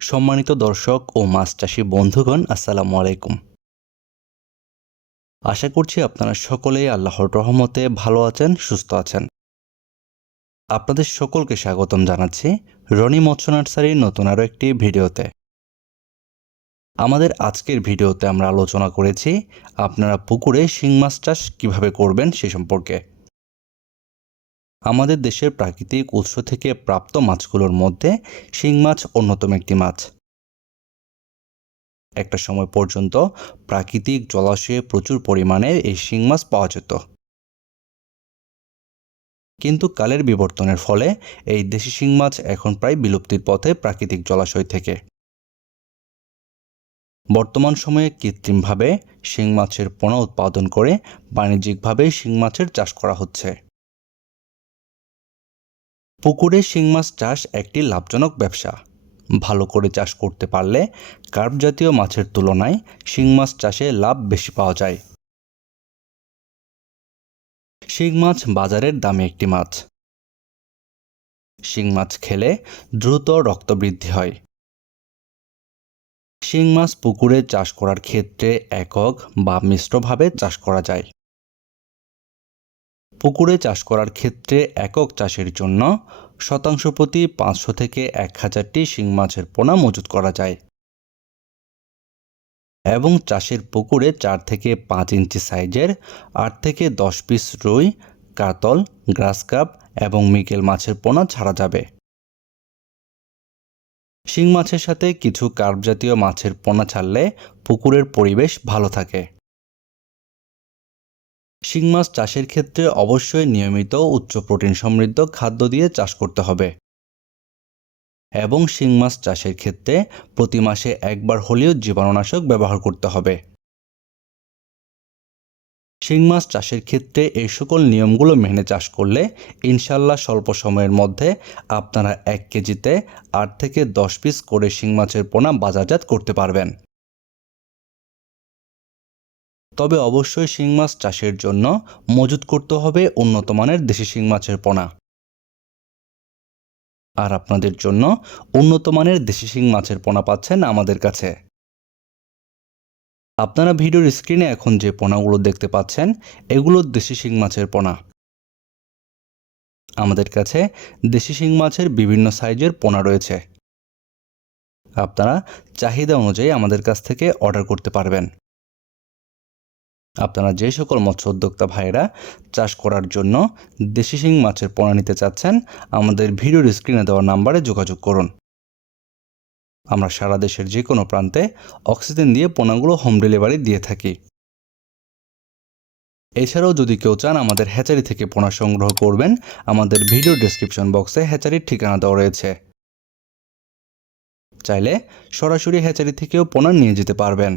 সম্মানিত দর্শক ও মাছ চাষি বন্ধুগণ, আসসালামু আলাইকুম। আশা করছি আপনারা সকলেই আল্লাহর রহমতে ভালো আছেন, সুস্থ আছেন। আপনাদের সকলকে স্বাগতম জানাচ্ছি রনি মৎস্য নার্সারির নতুন আরও একটি ভিডিওতে। আমাদের আজকের ভিডিওতে আমরা আলোচনা করেছি, আপনারা পুকুরে শিং মাছ চাষ কীভাবে করবেন সে সম্পর্কে। আমাদের দেশের প্রাকৃতিক উৎস থেকে প্রাপ্ত মাছগুলোর মধ্যে শিং মাছ অন্যতম একটি মাছ। একটা সময় পর্যন্ত প্রাকৃতিক জলাশয়ে প্রচুর পরিমাণে এই শিং মাছ পাওয়া যেত। কিন্তু কালের বিবর্তনের ফলে এই দেশি শিং মাছ এখন প্রায় বিলুপ্তির পথে প্রাকৃতিক জলাশয় থেকে। বর্তমান সময়ে কৃত্রিমভাবে শিং মাছের পোনা উৎপাদন করে বাণিজ্যিকভাবে শিং মাছের চাষ করা হচ্ছে। পুকুরে শিং মাছ চাষ একটি লাভজনক ব্যবসা। ভালো করে চাষ করতে পারলে কার্প জাতীয় মাছের তুলনায় শিং মাছ চাষে লাভ বেশি পাওয়া যায়। শিং মাছ বাজারের দামে একটি মাছ। শিং মাছ খেলে দ্রুত রক্তবৃদ্ধি হয়। শিং মাছ পুকুরে চাষ করার ক্ষেত্রে একক বা মিশ্রভাবে চাষ করা যায়। পুকুরে চাষ করার ক্ষেত্রে একক চাষের জন্য শতাংশ প্রতি পাঁচশো থেকে এক হাজারটি শিং মাছের পোনা মজুত করা যায়। এবং চাষের পুকুরে চার থেকে পাঁচ ইঞ্চি সাইজের আট থেকে দশ পিস রুই, কাতল গ্রাস কাপ এবং মিকেল মাছের পোনা ছাড়া যাবে। শিং মাছের সাথে কিছু কার্প জাতীয় মাছের পোনা ছাড়লে পুকুরের পরিবেশ ভালো থাকে। শিং মাছ চাষের ক্ষেত্রে অবশ্যই নিয়মিত উচ্চ প্রোটিন সমৃদ্ধ খাদ্য দিয়ে চাষ করতে হবে। এবং শিং মাছ চাষের ক্ষেত্রে প্রতি মাসে একবার হলেও জীবাণুনাশক ব্যবহার করতে হবে। শিং মাছ চাষের ক্ষেত্রে এই সকল নিয়মগুলো মেনে চাষ করলে ইনশাল্লাহ স্বল্প সময়ের মধ্যে আপনারা এক কেজিতে আট থেকে দশ পিস করে শিং মাছের পোনা বাজারজাত করতে পারবেন। তবে অবশ্যই শিং মাছ চাষের জন্য মজুত করতে হবে উন্নত মানের দেশি শিং মাছের পোনা। আর আপনাদের জন্য উন্নত মানের দেশি শিং মাছের পোনা পাচ্ছেন আমাদের কাছে। আপনারা ভিডিওর স্ক্রিনে এখন যে পোনাগুলো দেখতে পাচ্ছেন, এগুলো দেশি শিং মাছের পোনা। আমাদের কাছে দেশি শিং মাছের বিভিন্ন সাইজের পোনা রয়েছে। আপনারা চাহিদা অনুযায়ী আমাদের কাছ থেকে অর্ডার করতে পারবেন। আপনারা যে সকল মৎস্য উদ্যোক্তা ভাইয়েরা চাষ করার জন্য দেশি শিং মাছের পোনা নিতে চাচ্ছেন, আমাদের ভিডিওর স্ক্রিনে দেওয়া নাম্বারে যোগাযোগ করুন। আমরা সারা দেশের যে কোনো প্রান্তে অক্সিজেন দিয়ে পোনাগুলো হোম ডেলিভারি দিয়ে থাকি। এছাড়াও যদি কেউ চান আমাদের হ্যাচারি থেকে পোনা সংগ্রহ করবেন, আমাদের ভিডিও ডেসক্রিপশন বক্সে হ্যাচারির ঠিকানা দেওয়া রয়েছে। চাইলে সরাসরি হ্যাচারি থেকেও পোনা নিয়ে যেতে পারবেন।